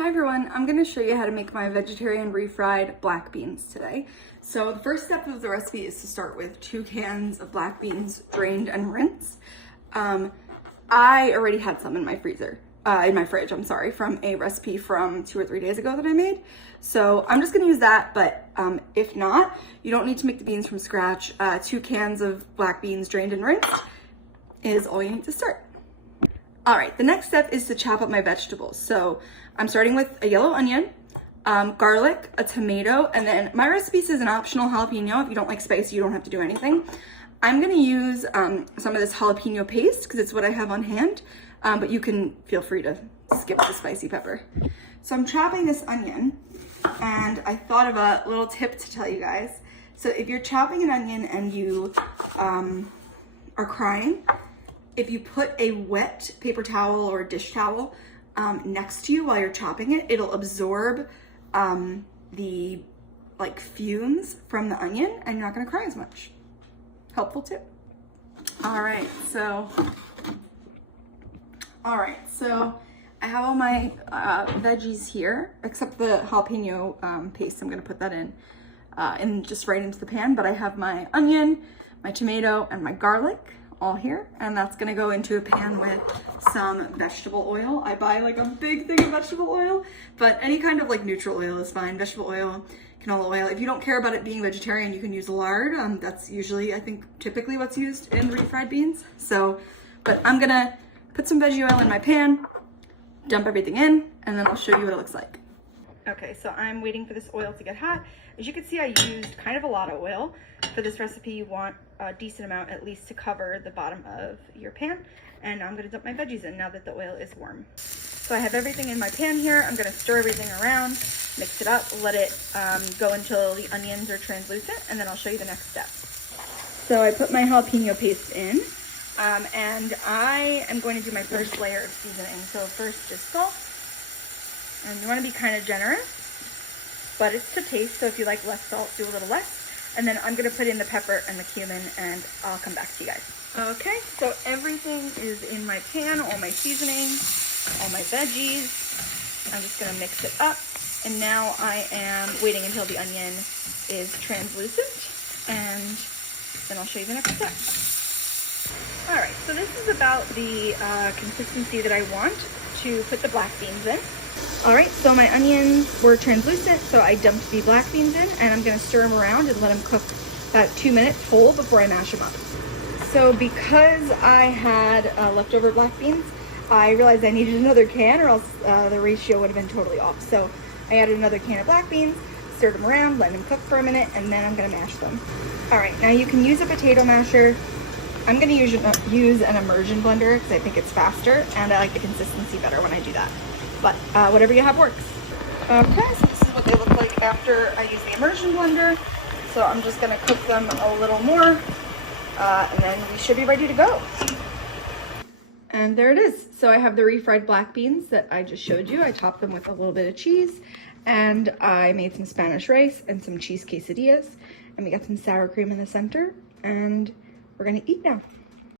Hi everyone, I'm going to show you how to make my vegetarian refried black beans today. So the first step of the recipe is to start with 2 cans of black beans drained and rinsed. I already had some in my fridge, I'm sorry, from a recipe from 2 or 3 days ago that I made. So I'm just going to use that, but if not, you don't need to make the beans from scratch. 2 cans of black beans drained and rinsed is all you need to start. All right, the next step is to chop up my vegetables. So I'm starting with a yellow onion, garlic, a tomato, and then my recipe says an optional jalapeno. If you don't like spicy, you don't have to do anything. I'm gonna use some of this jalapeno paste because it's what I have on hand, but you can feel free to skip the spicy pepper. So I'm chopping this onion, and I thought of a little tip to tell you guys. So if you're chopping an onion and you are crying, if you put a wet paper towel or dish towel next to you while you're chopping it, it'll absorb the fumes from the onion and you're not gonna cry as much. Helpful tip. All right, so I have all my veggies here, except the jalapeno paste. I'm gonna put that in just right into the pan, but I have my onion, my tomato, and my garlic all here, and that's gonna go into a pan with some vegetable oil. I buy like a big thing of vegetable oil, but any kind of neutral oil is fine. Vegetable oil, canola oil. If you don't care about it being vegetarian, you can use lard. That's usually, I think, typically what's used in refried beans. So, but I'm gonna put some veggie oil in my pan, dump everything in, and then I'll show you what it looks like. Okay, so I'm waiting for this oil to get hot. As you can see, I used kind of a lot of oil. For this recipe, you want a decent amount at least to cover the bottom of your pan. And I'm gonna dump my veggies in now that the oil is warm. So I have everything in my pan here. I'm gonna stir everything around, mix it up, let it go until the onions are translucent, and then I'll show you the next step. So I put my jalapeno paste in, and I am going to do my first layer of seasoning. So first just salt, and you wanna be kind of generous, but it's to taste, so if you like less salt, do a little less. And then I'm gonna put in the pepper and the cumin, and I'll come back to you guys. Okay, so everything is in my pan, all my seasoning, all my veggies. I'm just gonna mix it up. And now I am waiting until the onion is translucent, and then I'll show you the next step. All right, so this is about the consistency that I want to put the black beans in. All right, so my onions were translucent, so I dumped the black beans in, and I'm gonna stir them around and let them cook about 2 minutes whole before I mash them up. So because I had leftover black beans, I realized I needed another can, or else the ratio would have been totally off. So I added another can of black beans, stirred them around, let them cook for a minute, and then I'm gonna mash them. All right, now you can use a potato masher. I'm gonna use an immersion blender because I think it's faster, and I like the consistency better when I do that. But whatever you have works. Okay, so this is what they look like after I use the immersion blender. So I'm just gonna cook them a little more, and then we should be ready to go. And there it is. So I have the refried black beans that I just showed you. I topped them with a little bit of cheese, and I made some Spanish rice and some cheese quesadillas, and we got some sour cream in the center, and we're gonna eat now.